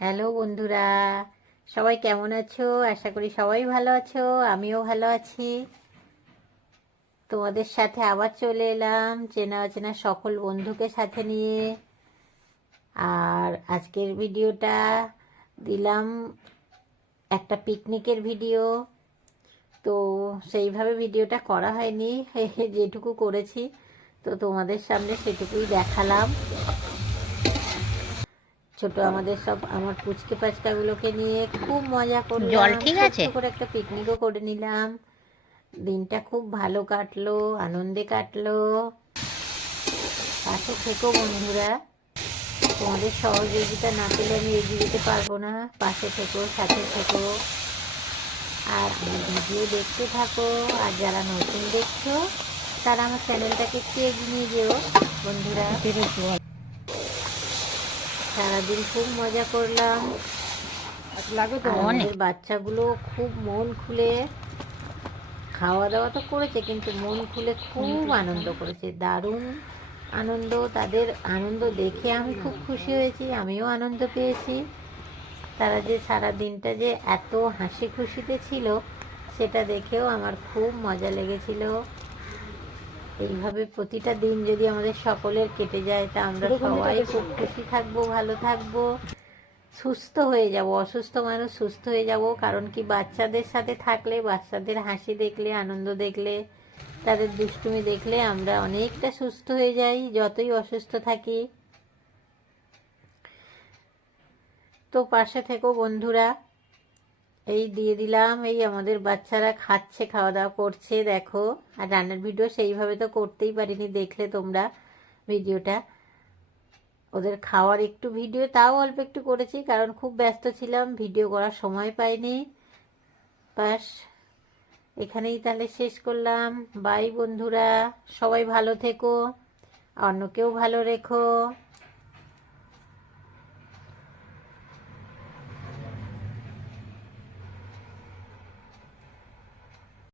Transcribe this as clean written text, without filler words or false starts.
Hello বন্ধুরা, সবাই কেমন আছো? আশা করি সবাই ভালো আছো, আমিও ভালো আছি। তোমাদের সাথে আবার চলে এলাম চেনা অচেনা সকল বন্ধুকে সাথে নিয়ে। আর আজকের ভিডিওটা দিলাম একটা পিকনিকের ভিডিও। তো সেইভাবে ভিডিওটা করা হয়নি, যেটুকু করেছি তো তোমাদের সামনে সেটুকুই দেখালাম। ছোট আমাদের সব আমার পুচকে পাচকাগুলোকে নিয়ে খুব মজা করলাম। জল ঠিক আছে? ছোট্ট করে একটা পিকনিকও করে নিলাম। দিনটা খুব ভালো কাটলো, আনন্দে কাটলো। পাশে থেকো বন্ধুরা, তোমাদের সহযোগিতা না পেলে আমি এগিয়ে যেতে পারবো না। পাশে থেকো, সাথে থেকো, আর আমার ভিডিও দেখতে থাকো। আর যারা নতুন দেখছো তারা আমার চ্যানেলটাকে একটু এগিয়ে নিয়ে যেও বন্ধুরা। সারাদিন খুব মজা করলাম। আর আমাদের বাচ্চাগুলো খুব মন খুলে খাওয়া দাওয়া তো করেছে, কিন্তু মন খুলে খুব আনন্দ করেছে, দারুণ আনন্দ। তাদের আনন্দ দেখে আমি খুব খুশি হয়েছি, আমিও আনন্দ পেয়েছি। তারা যে সারা দিনটা যে এত হাসি খুশিতে ছিল সেটা দেখেও আমার খুব মজা লেগেছিল। এইভাবে প্রতিটা দিন যদি আমাদের সকলের কেটে যায় তা আমরা সবাই খুব খুশি থাকবো, ভালো থাকবো, সুস্থ হয়ে যাব। অসুস্থ মানুষ সুস্থ হয়ে যাব। কারণ কি, বাচ্চাদের সাথে থাকলে, বাচ্চাদের হাসি দেখলে, আনন্দ দেখলে, তাদের দুষ্টুমি দেখলে আমরা অনেকটা সুস্থ হয়ে যাই, যতই অসুস্থ থাকি। তো পাশে থেকো বন্ধুরা। এই দিয়ে দিলাম, এই আমাদের বাচ্চারা খাচ্ছে, খাওয়া দাওয়া করছে দেখো। আর রান্নার ভিডিও সেইভাবে তো করতেই পারিনি, দেখলে তোমরা ভিডিওটা। ওদের খাওয়ার একটু ভিডিও, তাও অল্প একটু করেছি, কারণ খুব ব্যস্ত ছিলাম, ভিডিও করার সময় পাইনি। বাস, এখানেই তাহলে শেষ করলাম। বাই বন্ধুরা, সবাই ভালো থেকো, অন্যকেও ভালো রেখো।